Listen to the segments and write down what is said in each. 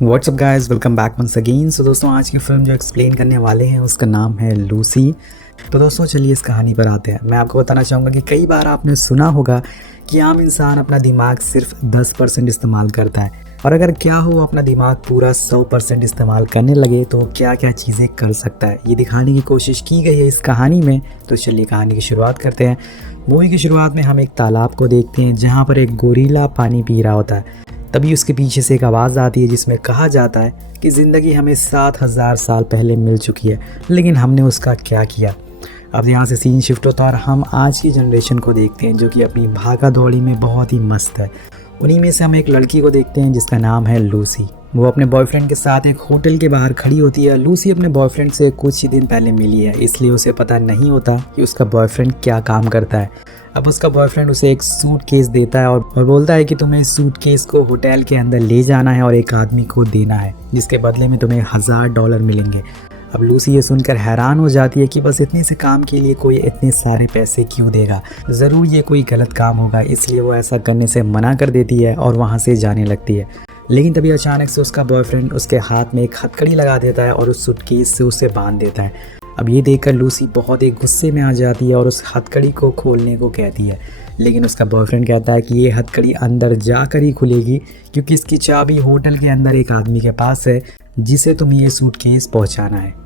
WhatsApp guys, welcome back once again. So दोस्तों, आज की फिल्म जो एक्सप्लेन करने वाले हैं उसका नाम है लूसी। तो दोस्तों चलिए इस कहानी पर आते हैं। मैं आपको बताना चाहूँगा कि कई बार आपने सुना होगा कि आम इंसान अपना दिमाग सिर्फ 10% इस्तेमाल करता है, और अगर क्या हो अपना दिमाग पूरा 100% इस्तेमाल करने लगे तो क्या क्या चीज़ें कर सकता है, ये दिखाने की कोशिश की गई है इस कहानी में। तो चलिए कहानी की शुरुआत करते हैं। मूवी की शुरुआत में हम एक तालाब को देखते हैं जहाँ पर एक गोरिल्ला पानी पी रहा होता है। तभी उसके पीछे से एक आवाज़ आती है जिसमें कहा जाता है कि ज़िंदगी हमें 7000 साल पहले मिल चुकी है, लेकिन हमने उसका क्या किया। अब यहाँ से सीन शिफ्ट होता है और हम आज की जनरेशन को देखते हैं जो कि अपनी भागा दौड़ी में बहुत ही मस्त है। उन्हीं में से हम एक लड़की को देखते हैं जिसका नाम है लूसी। वो अपने बॉयफ्रेंड के साथ एक होटल के बाहर खड़ी होती है। लूसी अपने बॉयफ्रेंड से कुछ ही दिन पहले मिली है, इसलिए उसे पता नहीं होता कि उसका बॉयफ्रेंड क्या काम करता है। अब उसका बॉयफ्रेंड उसे एक सूटकेस देता है और बोलता है कि तुम्हें इस सूटकेस को होटल के अंदर ले जाना है और एक आदमी को देना है, जिसके बदले में तुम्हें $1000 मिलेंगे। अब लूसी ये सुनकर हैरान हो जाती है कि बस इतने से काम के लिए कोई इतने सारे पैसे क्यों देगा, ज़रूर ये कोई गलत काम होगा। इसलिए वो ऐसा करने से मना कर देती है और वहाँ से जाने लगती है। लेकिन तभी अचानक से उसका बॉयफ्रेंड उसके हाथ में एक हथकड़ी लगा देता है और उस सूटकेस से उसे बांध देता है। अब ये देखकर लूसी बहुत ही गुस्से में आ जाती है और उस हथकड़ी को खोलने को कहती है, लेकिन उसका बॉयफ्रेंड कहता है कि ये हथकड़ी अंदर जाकर ही खुलेगी क्योंकि इसकी चाबी होटल के अंदर एक आदमी के पास है जिसे तुम्हें ये सूटकेस पहुंचाना है।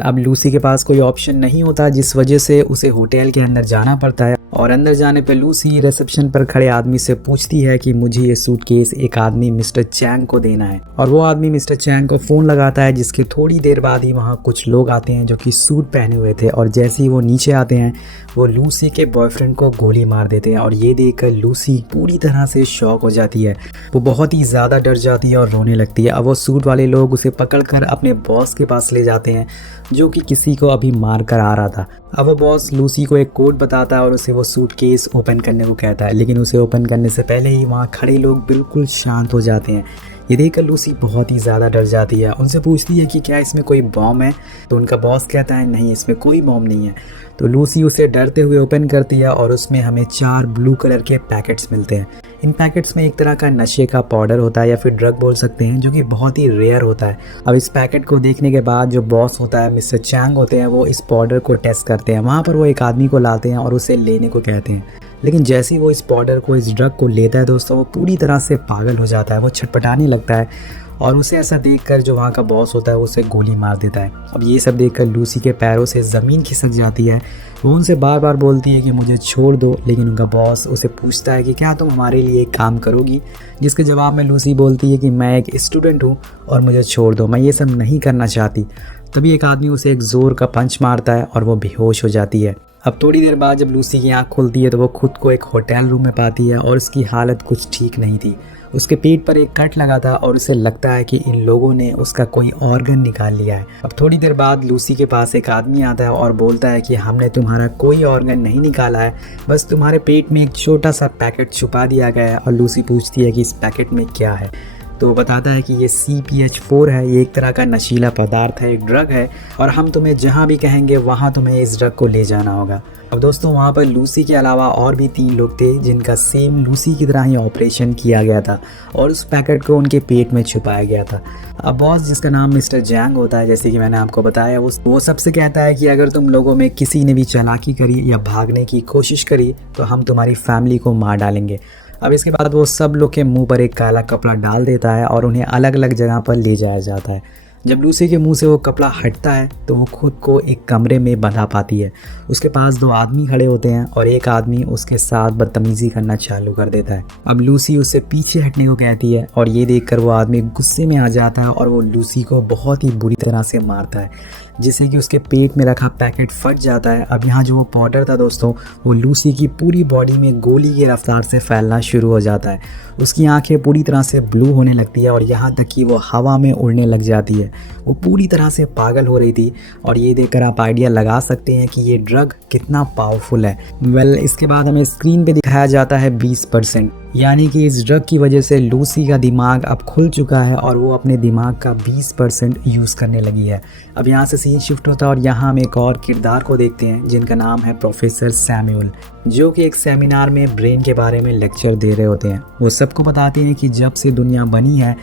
अब लूसी के पास कोई ऑप्शन नहीं होता, जिस वजह से उसे होटल के अंदर जाना पड़ता है। और अंदर जाने पे लूसी रिसेप्शन पर खड़े आदमी से पूछती है कि मुझे ये सूटकेस एक आदमी मिस्टर चैंग को देना है। और वो आदमी मिस्टर चैंग को फ़ोन लगाता है, जिसके थोड़ी देर बाद ही वहाँ कुछ लोग आते हैं जो कि सूट पहने हुए थे। और जैसे ही वो नीचे आते हैं वो लूसी के बॉयफ्रेंड को गोली मार देते हैं। और ये देखकर लूसी पूरी तरह से शॉक हो जाती है। वो बहुत ही ज़्यादा डर जाती है और रोने लगती है। अब वो सूट वाले लोग उसे पकड़कर अपने बॉस के पास ले जाते हैं जो कि किसी को अभी मार कर आ रहा था। अब वो बॉस लूसी को एक कोड बताता है और उसे वो सूटकेस ओपन करने को कहता है, लेकिन उसे ओपन करने से पहले ही वहाँ खड़े लोग बिल्कुल शांत हो जाते हैं। ये देखकर लूसी बहुत ही ज़्यादा डर जाती है। उनसे पूछती है कि क्या इसमें कोई बॉम्ब है, तो उनका बॉस कहता है नहीं, इसमें कोई बॉम्ब नहीं है। तो लूसी उसे डरते हुए ओपन करती है और उसमें हमें 4 ब्लू कलर के पैकेट्स मिलते हैं। इन पैकेट्स में एक तरह का नशे का पाउडर होता है या फिर ड्रग बोल सकते हैं, जो कि बहुत ही रेयर होता है। अब इस पैकेट को देखने के बाद जो बॉस होता है मिस्टर चैंग होते हैं, वो इस पाउडर को टेस्ट करते हैं। वहाँ पर वो एक आदमी को लाते हैं और उसे लेने को कहते हैं। लेकिन जैसे ही वो इस पाउडर को, इस ड्रग को लेता है दोस्तों, वो पूरी तरह से पागल हो जाता है। वो छटपटाने लगता है और उसे ऐसा देखकर जो वहाँ का बॉस होता है उसे गोली मार देता है। अब ये सब देखकर लूसी के पैरों से ज़मीन खिसक जाती है। वो उनसे बार बार बोलती है कि मुझे छोड़ दो, लेकिन उनका बॉस उसे पूछता है कि क्या तुम हमारे लिए एक काम करोगी, जिसके जवाब में लूसी बोलती है कि मैं एक स्टूडेंट हूँ और मुझे छोड़ दो, मैं ये सब नहीं करना चाहती। तभी एक आदमी उसे एक ज़ोर का पंच मारता है और वो बेहोश हो जाती है। अब थोड़ी देर बाद जब लूसी की आँख खुलती है तो वो खुद को एक होटल रूम में पाती है और उसकी हालत कुछ ठीक नहीं थी। उसके पेट पर एक कट लगा था और उसे लगता है कि इन लोगों ने उसका कोई ऑर्गन निकाल लिया है। अब थोड़ी देर बाद लूसी के पास एक आदमी आता है और बोलता है कि हमने तुम्हारा कोई ऑर्गन नहीं निकाला है, बस तुम्हारे पेट में एक छोटा सा पैकेट छुपा दिया गया है। और लूसी पूछती है कि इस पैकेट में क्या है, तो वो बताता है कि ये CPH4 है, ये एक तरह का नशीला पदार्थ है, एक ड्रग है, और हम तुम्हें जहाँ भी कहेंगे वहाँ तुम्हें इस ड्रग को ले जाना होगा। अब दोस्तों वहाँ पर लूसी के अलावा और भी 3 लोग थे जिनका सेम लूसी की तरह ही ऑपरेशन किया गया था और उस पैकेट को उनके पेट में छुपाया गया था। अब बॉस, जिसका नाम मिस्टर जैंग होता है, जैसे कि मैंने आपको बताया, वो सबसे कहता है कि अगर तुम लोगों में किसी ने भी चालाकी करी या भागने की कोशिश करी तो हम तुम्हारी फैमिली को मार डालेंगे। अब इसके बाद वो सब लोग के मुंह पर एक काला कपड़ा डाल देता है और उन्हें अलग अलग जगह पर ले जाया जाता है। जब लूसी के मुंह से वो कपड़ा हटता है तो वो खुद को एक कमरे में बंधा पाती है। उसके पास 2 आदमी खड़े होते हैं और एक आदमी उसके साथ बदतमीज़ी करना चालू कर देता है। अब लूसी उससे पीछे हटने को कहती है और ये देखकर वो आदमी गुस्से में आ जाता है और वो लूसी को बहुत ही बुरी तरह से मारता है, जिससे कि उसके पेट में रखा पैकेट फट जाता है। अब यहाँ जो वो पाउडर था दोस्तों, वो लूसी की पूरी बॉडी में गोली की रफ्तार से फैलना शुरू हो जाता है। उसकी आंखें पूरी तरह से ब्लू होने लगती है और यहाँ तक कि वो हवा में उड़ने लग जाती है। वो पूरी तरह से पागल हो रही थी और ये देखकर आप आइडिया लगा सकते हैं कि ये ड्रग कितना पावरफुल है। इसके बाद हमें स्क्रीन पे दिखाया जाता है 20%, यानी कि इस ड्रग की वजह से लूसी का दिमाग अब खुल चुका है और वो अपने दिमाग का 20% यूज़ करने लगी है। अब यहाँ से सीन शिफ्ट होता है और यहाँ हम एक और किरदार को देखते हैं जिनका नाम है प्रोफेसर सैमुअल, जो कि एक सेमिनार में ब्रेन के बारे में लेक्चर दे रहे होते हैं। वो सबको बताते हैं कि जब से दुनिया बनी है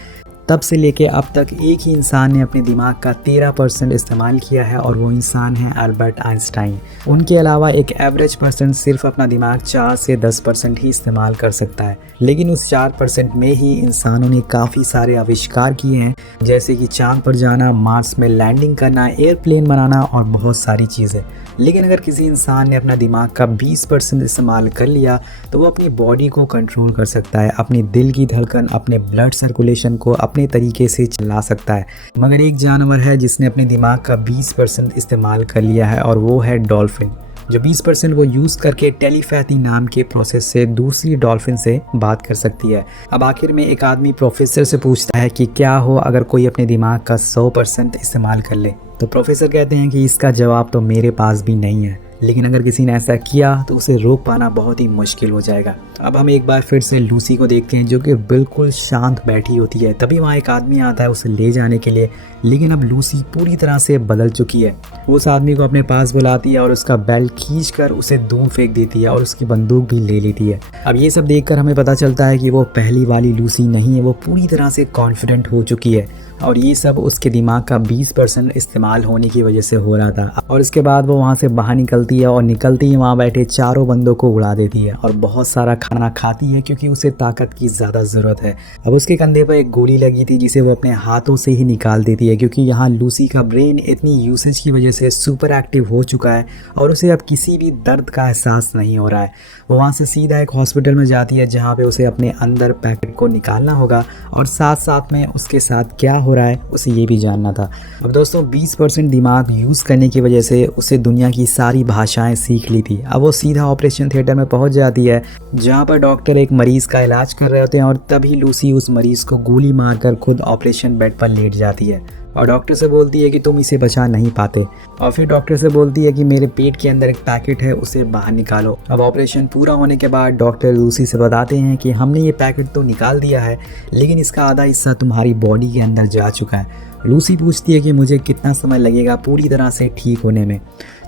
तब से लेके अब तक एक ही इंसान ने अपने दिमाग का 13% इस्तेमाल किया है और वो इंसान है अल्बर्ट आइंस्टाइन। उनके अलावा एक एवरेज पर्सन सिर्फ अपना दिमाग 4 से 10% ही इस्तेमाल कर सकता है, लेकिन उस 4% में ही इंसानों ने काफ़ी सारे आविष्कार किए हैं, जैसे कि चांद पर जाना, मार्स में लैंडिंग करना, एयरप्लेन बनाना और बहुत सारी चीज़ें। लेकिन अगर किसी इंसान ने अपना दिमाग का 20% इस्तेमाल कर लिया तो वो अपनी बॉडी को कंट्रोल कर सकता है, अपनी दिल की धड़कन, अपने ब्लड सर्कुलेशन को अपने तरीके से चला सकता है। मगर एक जानवर है जिसने अपने दिमाग का 20% इस्तेमाल कर लिया है और वो है डॉल्फिन, जो 20% वो यूज़ करके टेलीपैथी नाम के प्रोसेस से दूसरी डॉल्फिन से बात कर सकती है। अब आखिर में एक आदमी प्रोफेसर से पूछता है कि क्या हो अगर कोई अपने दिमाग का 100% इस्तेमाल कर ले। तो प्रोफेसर कहते हैं कि इसका जवाब तो मेरे पास भी नहीं है, लेकिन अगर किसी ने ऐसा किया तो उसे रोक पाना बहुत ही मुश्किल हो जाएगा। अब हम एक बार फिर से लूसी को देखते हैं, जो कि बिल्कुल शांत बैठी होती है। तभी वहाँ एक आदमी आता है उसे ले जाने के लिए, लेकिन अब लूसी पूरी तरह से बदल चुकी है। वो उस आदमी को अपने पास बुलाती है और उसका बेल्ट खींचकर उसे दूर फेंक देती है और उसकी बंदूक भी ले लेती है। अब ये सब देखकर हमें पता चलता है कि वो पहली वाली लूसी नहीं है, वो पूरी तरह से कॉन्फिडेंट हो चुकी है और ये सब उसके दिमाग का 20% इस्तेमाल होने की वजह से हो रहा था। और इसके बाद वो वहाँ से बाहर निकलती है और निकलती ही वहाँ बैठे चारों बंदों को उड़ा देती है और बहुत सारा खाना खाती है क्योंकि उसे ताकत की ज़्यादा ज़रूरत है। अब उसके कंधे पर एक गोली लगी थी जिसे वो अपने हाथों से ही निकाल देती है, क्योंकि यहाँ लूसी का ब्रेन इतनी यूसेज की वजह से सुपर एक्टिव हो चुका है और उसे अब किसी भी दर्द का एहसास नहीं हो रहा है। वो वहाँ से सीधा एक हॉस्पिटल में जाती है जहाँ पे उसे अपने अंदर पैकेट को निकालना होगा और साथ साथ में उसके साथ क्या हो रहा है उसे ये भी जानना था। अब दोस्तों 20% दिमाग यूज़ करने की वजह से उसे दुनिया की सारी भाषाएं सीख ली थी। अब वो सीधा ऑपरेशन थिएटर में पहुंच जाती है जहां पर डॉक्टर एक मरीज़ का इलाज कर रहे होते हैं और तभी लूसी उस मरीज़ को गोली मारकर खुद ऑपरेशन बेड पर लेट जाती है और डॉक्टर से बोलती है कि तुम इसे बचा नहीं पाते। और फिर डॉक्टर से बोलती है कि मेरे पेट के अंदर एक पैकेट है, उसे बाहर निकालो। अब ऑपरेशन पूरा होने के बाद डॉक्टर लूसी से बताते हैं कि हमने ये पैकेट तो निकाल दिया है, लेकिन इसका आधा हिस्सा तुम्हारी बॉडी के अंदर जा चुका है। लूसी पूछती है कि मुझे कितना समय लगेगा पूरी तरह से ठीक होने में।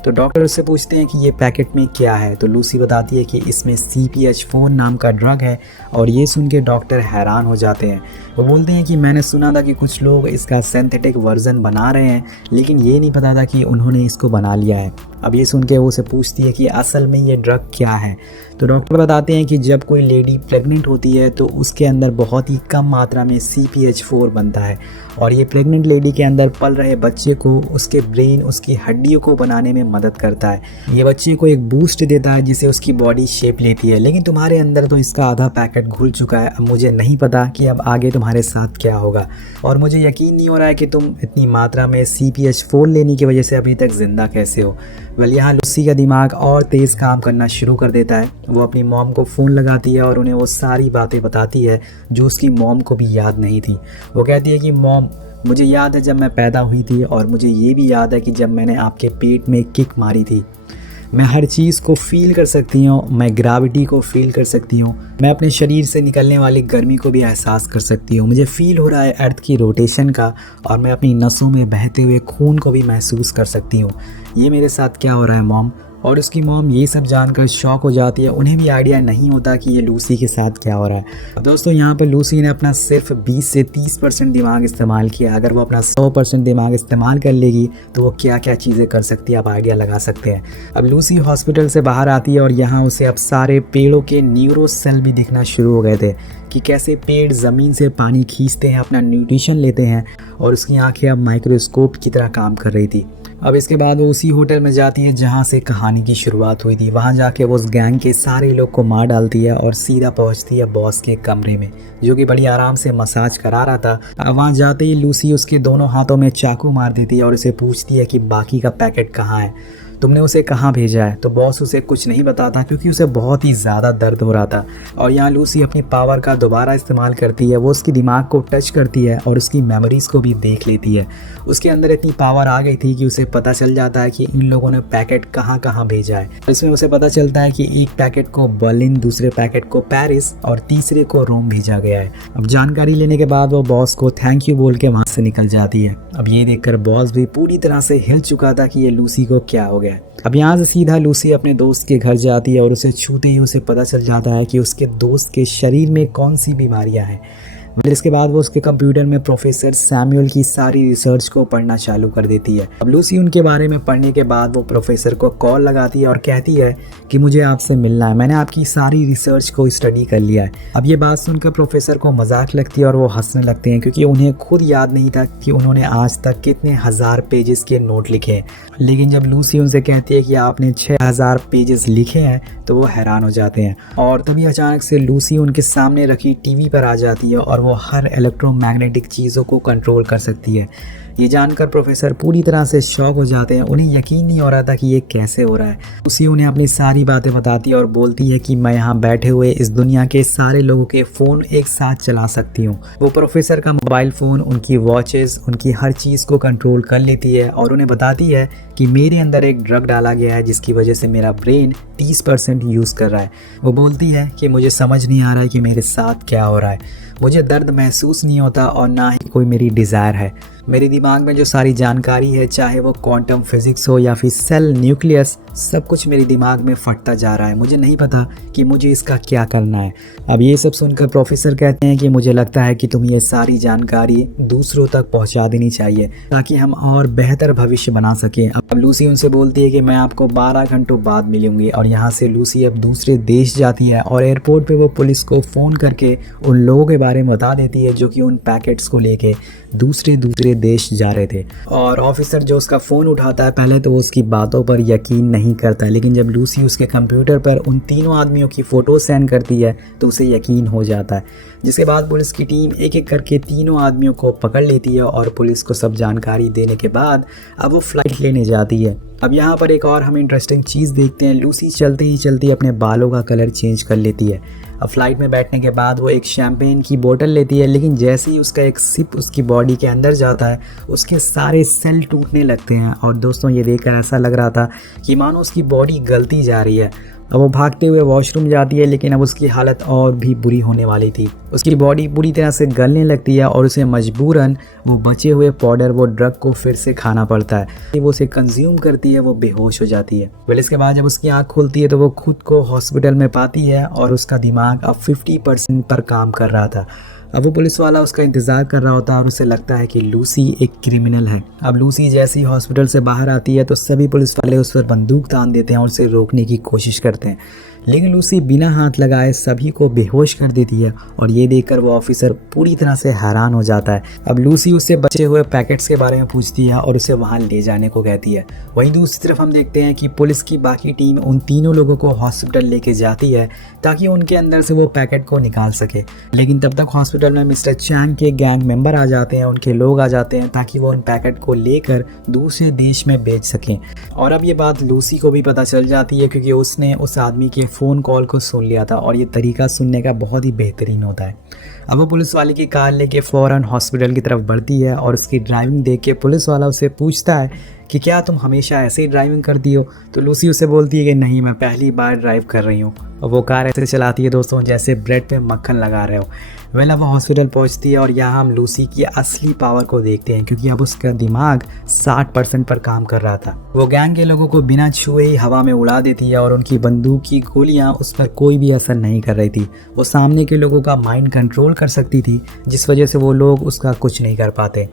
तो डॉक्टर उससे पूछते हैं कि ये पैकेट में क्या है। तो लूसी बताती है कि इसमें CPH4 नाम का ड्रग है और ये सुन के डॉक्टर हैरान हो जाते हैं। वो बोलते हैं कि मैंने सुना था कि कुछ लोग इसका सिंथेटिक वर्जन बना रहे हैं, लेकिन ये नहीं पता था कि उन्होंने इसको बना लिया है। अब ये सुन के वो उसे पूछती है कि असल में ये ड्रग क्या है। तो डॉक्टर बताते हैं कि जब कोई लेडी प्रेग्नेंट होती है तो उसके अंदर बहुत ही कम मात्रा में CPH4 बनता है और ये प्रेग्नेंट लेडी के अंदर पल रहे बच्चे को, उसके ब्रेन, उसकी हड्डियों को बनाने में मदद करता है। ये बच्चे को एक बूस्ट देता है जिससे उसकी बॉडी शेप लेती है, लेकिन तुम्हारे अंदर तो इसका आधा पैकेट घुल चुका है। अब मुझे नहीं पता कि अब आगे तुम्हारे साथ क्या होगा और मुझे यकीन नहीं हो रहा है कि तुम इतनी मात्रा में CPH4 लेने की वजह से अभी तक जिंदा कैसे हो। यहाँ लूसी का दिमाग और तेज़ काम करना शुरू कर देता है। वो अपनी मॉम को फ़ोन लगाती है और उन्हें वो सारी बातें बताती है जो उसकी मॉम को भी याद नहीं थी। वो कहती है कि मॉम, मुझे याद है जब मैं पैदा हुई थी और मुझे ये भी याद है कि जब मैंने आपके पेट में किक मारी थी। मैं हर चीज़ को फील कर सकती हूँ, मैं ग्रेविटी को फील कर सकती हूँ, मैं अपने शरीर से निकलने वाली गर्मी को भी एहसास कर सकती हूँ। मुझे फील हो रहा है अर्थ की रोटेशन का और मैं अपनी नसों में बहते हुए खून को भी महसूस कर सकती हूँ। ये मेरे साथ क्या हो रहा है मॉम। और उसकी मॉम ये सब जानकर शॉक हो जाती है। उन्हें भी आइडिया नहीं होता कि ये लूसी के साथ क्या हो रहा है। अब दोस्तों यहाँ पर लूसी ने अपना सिर्फ 20 से 30% दिमाग इस्तेमाल किया। अगर वो अपना 100% दिमाग इस्तेमाल कर लेगी तो वो क्या क्या चीज़ें कर सकती है, आप आइडिया लगा सकते हैं। अब लूसी हॉस्पिटल से बाहर आती है और यहाँ उसे अब सारे पेड़ों के न्यूरो सेल भी दिखना शुरू हो गए थे कि कैसे पेड़ ज़मीन से पानी खींचते हैं, अपना न्यूट्रिशन लेते हैं और उसकी आँखें अब माइक्रोस्कोप की तरह काम कर रही थी। अब इसके बाद वो उसी होटल में जाती है जहाँ से कहानी की शुरुआत हुई थी। वहाँ जाके वो उस गैंग के सारे लोग को मार डालती है और सीधा पहुँचती है बॉस के कमरे में, जो कि बड़ी आराम से मसाज करा रहा था। अब वहाँ जाते ही लूसी उसके दोनों हाथों में चाकू मार देती है और उसे पूछती है कि बाकी का पैकेट कहाँ है, तुमने उसे कहाँ भेजा है। तो बॉस उसे कुछ नहीं बताता क्योंकि उसे बहुत ही ज़्यादा दर्द हो रहा था। और यहाँ लूसी अपनी पावर का दोबारा इस्तेमाल करती है। वो उसकी दिमाग को टच करती है और उसकी मेमोरीज़ को भी देख लेती है। उसके अंदर इतनी पावर आ गई थी कि उसे पता चल जाता है कि इन लोगों ने पैकेट कहाँ कहाँ भेजा है। इसमें उसे पता चलता है कि एक पैकेट को बर्लिन, दूसरे पैकेट को पेरिस और तीसरे को रोम भेजा गया है। अब जानकारी लेने के बाद वो बॉस को थैंक यू बोल के वहाँ से निकल जाती है। अब ये देखकर बॉस भी पूरी तरह से हिल चुका था कि ये लूसी को क्या हो गया। अब यहाँ से सीधा लूसी अपने दोस्त के घर जाती है और उसे छूते ही उसे पता चल जाता है कि उसके दोस्त के शरीर में कौन सी बीमारियां हैं। फिर इसके बाद वो उसके कंप्यूटर में प्रोफेसर सैमुअल की सारी रिसर्च को पढ़ना चालू कर देती है। अब लूसी उनके बारे में पढ़ने के बाद वो प्रोफेसर को कॉल लगाती है और कहती है कि मुझे आपसे मिलना है, मैंने आपकी सारी रिसर्च को स्टडी कर लिया है। अब ये बात सुनकर प्रोफेसर को मजाक लगती है और वो हंसने लगते हैं, क्योंकि उन्हें खुद याद नहीं था कि उन्होंने आज तक कितने हज़ार पेजेस के नोट लिखे हैं। लेकिन जब लूसी उनसे कहती है कि आपने 6000 पेजेस लिखे हैं तो वो हैरान हो जाते हैं। और तभी अचानक से लूसी उनके सामने रखी टीवी पर आ जाती है और वो हर इलेक्ट्रोमैग्नेटिक चीज़ों को कंट्रोल कर सकती है। ये जानकर प्रोफेसर पूरी तरह से शॉक हो जाते हैं। उन्हें यकीन नहीं हो रहा था कि ये कैसे हो रहा है। लूसी उन्हें अपनी सारी बातें बताती है और बोलती है कि मैं यहाँ बैठे हुए इस दुनिया के सारे लोगों के फ़ोन एक साथ चला सकती हूँ। वो प्रोफेसर का मोबाइल फ़ोन, उनकी वॉचेस, उनकी हर चीज़ को कंट्रोल कर लेती है और उन्हें बताती है कि मेरे अंदर एक ड्रग डाला गया है जिसकी वजह से मेरा ब्रेन 30% यूज़ कर रहा है। वो बोलती है कि मुझे समझ नहीं आ रहा है कि मेरे साथ क्या हो रहा है, मुझे दर्द महसूस नहीं होता और ना ही कोई मेरी डिज़ायर है। मेरे दिमाग में जो सारी जानकारी है, चाहे वो क्वांटम फिजिक्स हो या फिर सेल न्यूक्लियस, सब कुछ मेरे दिमाग में फटता जा रहा है। मुझे नहीं पता कि मुझे इसका क्या करना है। अब ये सब सुनकर प्रोफेसर कहते हैं कि मुझे लगता है कि तुम्हें ये सारी जानकारी दूसरों तक पहुंचा देनी चाहिए ताकि हम और बेहतर भविष्य बना सकें। अब लूसी उनसे बोलती है कि मैं आपको 12 घंटों बाद मिलूंगी। और यहाँ से लूसी अब दूसरे देश जाती है और एयरपोर्ट पे वो पुलिस को फ़ोन करके उन लोगों के बारे में बता देती है जो कि उन पैकेट्स को लेके दूसरे देश जा रहे थे। और ऑफिसर जो उसका फ़ोन उठाता है, पहले तो वो उसकी बातों पर यकीन नहीं करता है, लेकिन जब लूसी उसके कंप्यूटर पर उन तीनों आदमियों की फ़ोटो सेंड करती है तो उसे यकीन हो जाता है। जिसके बाद पुलिस की टीम एक एक करके तीनों आदमियों को पकड़ लेती है और पुलिस को सब जानकारी देने के बाद अब वो फ्लाइट लेने जाती है। अब यहाँ पर एक और हम इंटरेस्टिंग चीज़ देखते हैं। लूसी चलते ही चलते अपने बालों का कलर चेंज कर लेती है। अब फ्लाइट में बैठने के बाद वो एक शैम्पेन की बोतल लेती है, लेकिन जैसे ही उसका एक सिप उसकी बॉडी के अंदर जाता है उसके सारे सेल टूटने लगते हैं। और दोस्तों ये देखकर ऐसा लग रहा था कि मानो उसकी बॉडी गलती जा रही है। अब वो भागते हुए वॉशरूम जाती है, लेकिन अब उसकी हालत और भी बुरी होने वाली थी। उसकी बॉडी पूरी तरह से गलने लगती है और उसे मजबूरन वो बचे हुए पाउडर, वो ड्रग को फिर से खाना पड़ता है। वो उसे कंज्यूम करती है, वो बेहोश हो जाती है। फिर इसके बाद जब उसकी आँख खुलती है तो वो खुद को हॉस्पिटल में पाती है और उसका दिमाग अब 50% पर काम कर रहा था। अब वो पुलिस वाला उसका इंतज़ार कर रहा होता है और उसे लगता है कि लूसी एक क्रिमिनल है। अब लूसी जैसे ही हॉस्पिटल से बाहर आती है तो सभी पुलिस वाले उस पर बंदूक तान देते हैं और उसे रोकने की कोशिश करते हैं, लेकिन लूसी बिना हाथ लगाए सभी को बेहोश कर देती है। और ये देखकर वो ऑफिसर पूरी तरह से हैरान हो जाता है। अब लूसी उससे बचे हुए पैकेट्स के बारे में पूछती है और उसे वहाँ ले जाने को कहती है। वहीं दूसरी तरफ हम देखते हैं कि पुलिस की बाकी टीम उन तीनों लोगों को हॉस्पिटल लेके जाती है ताकि उनके अंदर से वो पैकेट को निकाल सके। लेकिन तब तक हॉस्पिटल में मिस्टर चैंग के गैंग मेंबर आ जाते हैं, उनके लोग आ जाते हैं ताकि वो उन पैकेट को लेकर दूसरे देश में बेच सकें। और अब ये बात लूसी को भी पता चल जाती है, क्योंकि उसने उस आदमी के फ़ोन कॉल को सुन लिया था और ये तरीका सुनने का बहुत ही बेहतरीन होता है। अब वो पुलिस वाले की कार लेके फ़ौरन हॉस्पिटल की तरफ बढ़ती है और उसकी ड्राइविंग देख के पुलिस वाला उसे पूछता है कि क्या तुम हमेशा ऐसे ही ड्राइविंग करती हो? तो लूसी उसे बोलती है कि नहीं, मैं पहली बार ड्राइव कर रही हूँ। और वो कार ऐसे चलाती है दोस्तों जैसे ब्रेड पे मक्खन लगा रहे हो। वेल अब वो हॉस्पिटल पहुँचती है और यहाँ हम लूसी की असली पावर को देखते हैं, क्योंकि अब उसका दिमाग 60% पर काम कर रहा था। वो गैंग के लोगों को बिना छुए ही हवा में उड़ा देती है और उनकी बंदूक की गोलियाँ उस पर कोई भी असर नहीं कर रही थी। वो सामने के लोगों का माइंड कंट्रोल कर सकती थी, जिस वजह से वो लोग उसका कुछ नहीं कर पाते।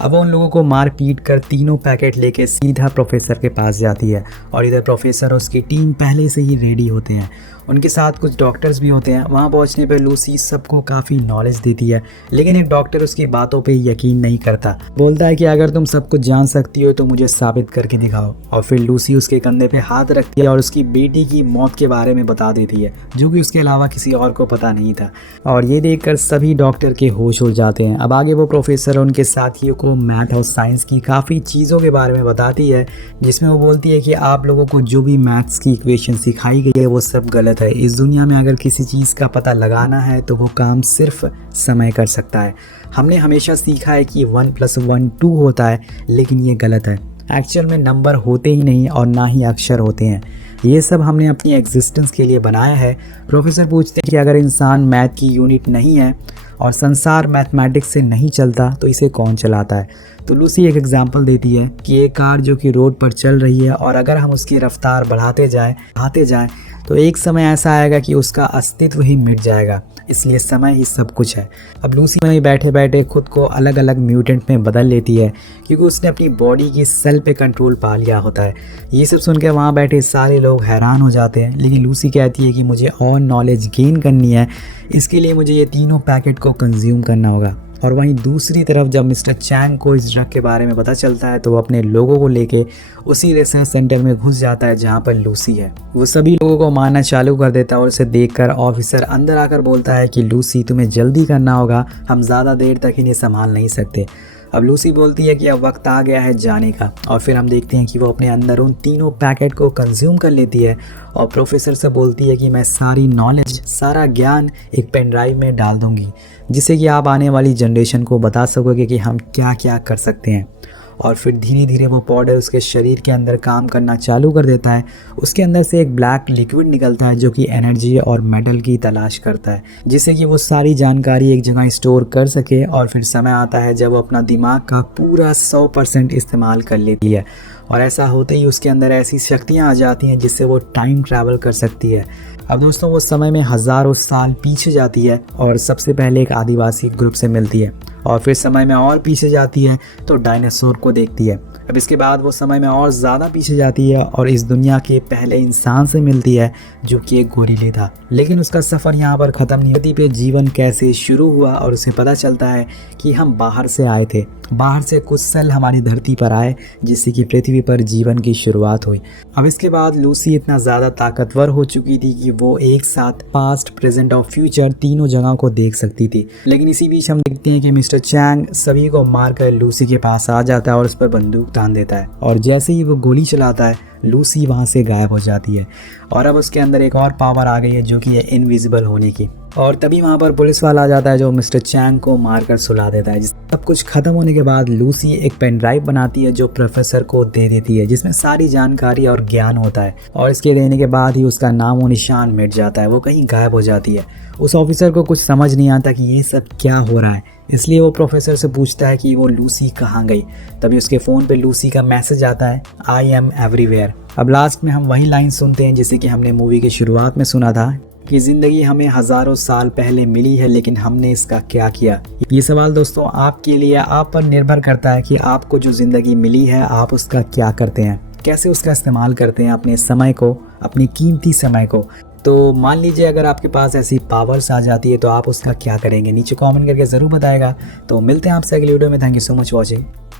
अब वो उन लोगों को मार पीट कर तीनों पैकेट लेके सीधा प्रोफेसर के पास जाती है और इधर प्रोफेसर और उसकी टीम पहले से ही रेडी होते हैं। उनके साथ कुछ डॉक्टर्स भी होते हैं। वहाँ पहुँचने पर लूसी सबको काफ़ी नॉलेज देती है, लेकिन एक डॉक्टर उसकी बातों पे यकीन नहीं करता। बोलता है कि अगर तुम सब कुछ जान सकती हो तो मुझे साबित करके दिखाओ। और फिर लूसी उसके कंधे पे हाथ रखती है और उसकी बेटी की मौत के बारे में बता देती है, जो कि उसके अलावा किसी और को पता नहीं था। और ये देखकर सभी डॉक्टर के होश उड़ जाते हैं। अब आगे वो प्रोफेसर और उनके साथियों को मैथ और साइंस की काफ़ी चीज़ों के बारे में बताती है, जिसमें वो बोलती है कि आप लोगों को जो भी मैथ्स की इक्वेशन सिखाई गई है वो सब गलत है। इस दुनिया में अगर किसी चीज़ का पता लगाना है तो वो काम सिर्फ समय कर सकता है। हमने हमेशा सीखा है कि 1 + 1 2 होता है, लेकिन ये गलत है। एक्चुअल में नंबर होते ही नहीं और ना ही अक्षर होते हैं। ये सब हमने अपनी एग्जिस्टेंस के लिए बनाया है। प्रोफेसर पूछते हैं कि अगर इंसान मैथ की यूनिट नहीं है और संसार मैथमेटिक्स से नहीं चलता तो इसे कौन चलाता है? तो लूसी एक एग्जांपल देती है कि एक कार जो कि रोड पर चल रही है और अगर हम उसकी रफ्तार बढ़ाते जाएं तो एक समय ऐसा आएगा कि उसका अस्तित्व ही मिट जाएगा। इसलिए समय ही सब कुछ है। अब लूसी वहीं बैठे बैठे खुद को अलग अलग म्यूटेंट में बदल लेती है क्योंकि उसने अपनी बॉडी की सेल पे कंट्रोल पा लिया होता है। ये सब सुन के वहाँ बैठे सारे लोग हैरान हो जाते हैं, लेकिन लूसी कहती है कि मुझे और नॉलेज गेन करनी है, इसके लिए मुझे ये तीनों पैकेट को कंज्यूम करना होगा। और वहीं दूसरी तरफ जब मिस्टर चैंग को इस ड्रग के बारे में पता चलता है तो वो अपने लोगों को लेके उसी रिसर्च सेंटर में घुस जाता है जहाँ पर लूसी है। वो सभी लोगों को मारना चालू कर देता है और उसे देखकर ऑफिसर अंदर आकर बोलता है कि लूसी तुम्हें जल्दी करना होगा, हम ज़्यादा देर तक इन्हें संभाल नहीं सकते। अब लूसी बोलती है कि अब वक्त आ गया है जाने का, और फिर हम देखते हैं कि वो अपने अंदर उन तीनों पैकेट को कंज्यूम कर लेती है और प्रोफेसर से बोलती है कि मैं सारी नॉलेज, सारा ज्ञान एक पेन ड्राइव में डाल दूंगी, जिससे कि आप आने वाली जनरेशन को बता सकोगे कि हम क्या क्या कर सकते हैं। और फिर धीरे धीरे वो पाउडर उसके शरीर के अंदर काम करना चालू कर देता है। उसके अंदर से एक ब्लैक लिक्विड निकलता है जो कि एनर्जी और मेटल की तलाश करता है, जिससे कि वो सारी जानकारी एक जगह स्टोर कर सके। और फिर समय आता है जब वो अपना दिमाग का पूरा 100% इस्तेमाल कर लेती है, और ऐसा होते ही उसके अंदर ऐसी शक्तियाँ आ जाती हैं जिससे वो टाइम ट्रैवल कर सकती है। अब दोस्तों वो समय में हज़ारों साल पीछे जाती है और सबसे पहले एक आदिवासी ग्रुप से मिलती है, और फिर समय में और पीछे जाती है तो डायनासोर को देखती है। अब इसके बाद वो समय में और ज़्यादा पीछे जाती है और इस दुनिया के पहले इंसान से मिलती है जो कि एक गोरिल्ला था। लेकिन उसका सफ़र यहाँ पर ख़त्म नहीं होती पे जीवन कैसे शुरू हुआ, और उसे पता चलता है कि हम बाहर से आए थे, बाहर से कुछ सेल हमारी धरती पर आए जिससे कि पृथ्वी पर जीवन की शुरुआत हुई। अब इसके बाद लूसी इतना ज़्यादा ताकतवर हो चुकी थी कि वो एक साथ पास्ट, प्रेजेंट और फ्यूचर तीनों जगह को देख सकती थी। लेकिन इसी बीच हम देखते हैं कि मिस्टर चैंग सभी को मारकर लूसी के पास आ जाता है और उस पर बंदूक तान देता है, और जैसे ही वो गोली चलाता है लूसी वहाँ से गायब हो जाती है। और अब उसके अंदर एक और पावर आ गई है जो कि है इनविजिबल होने की। और तभी वहाँ पर पुलिस वाला आ जाता है जो मिस्टर चैंग को मारकर सुला देता है। सब कुछ खत्म होने के बाद लूसी एक पेन ड्राइव बनाती है जो प्रोफेसर को दे देती है, जिसमें सारी जानकारी और ज्ञान होता है, और इसके देने के बाद ही उसका नामो निशान मिट जाता है, वो कहीं गायब हो जाती है। उस ऑफिसर को कुछ समझ नहीं आता कि ये सब क्या हो रहा है, इसलिए वो प्रोफेसर से पूछता है कि वो लूसी कहाँ गई। तभी उसके फ़ोन पे लूसी का मैसेज आता है, आई एम एवरीवेयर। अब लास्ट में हम वही लाइन सुनते हैं जिसे कि हमने मूवी की शुरुआत में सुना था कि ज़िंदगी हमें हज़ारों साल पहले मिली है, लेकिन हमने इसका क्या किया। ये सवाल दोस्तों आपके लिए, आप पर निर्भर करता है कि आपको जो ज़िंदगी मिली है आप उसका क्या करते हैं, कैसे उसका इस्तेमाल करते हैं अपने समय को, अपनी कीमती समय को। तो मान लीजिए अगर आपके पास ऐसी पावर्स आ जाती है तो आप उसका क्या करेंगे, नीचे कमेंट करके ज़रूर बताएगा। तो मिलते हैं आपसे अगली वीडियो में। Thank you so much watching.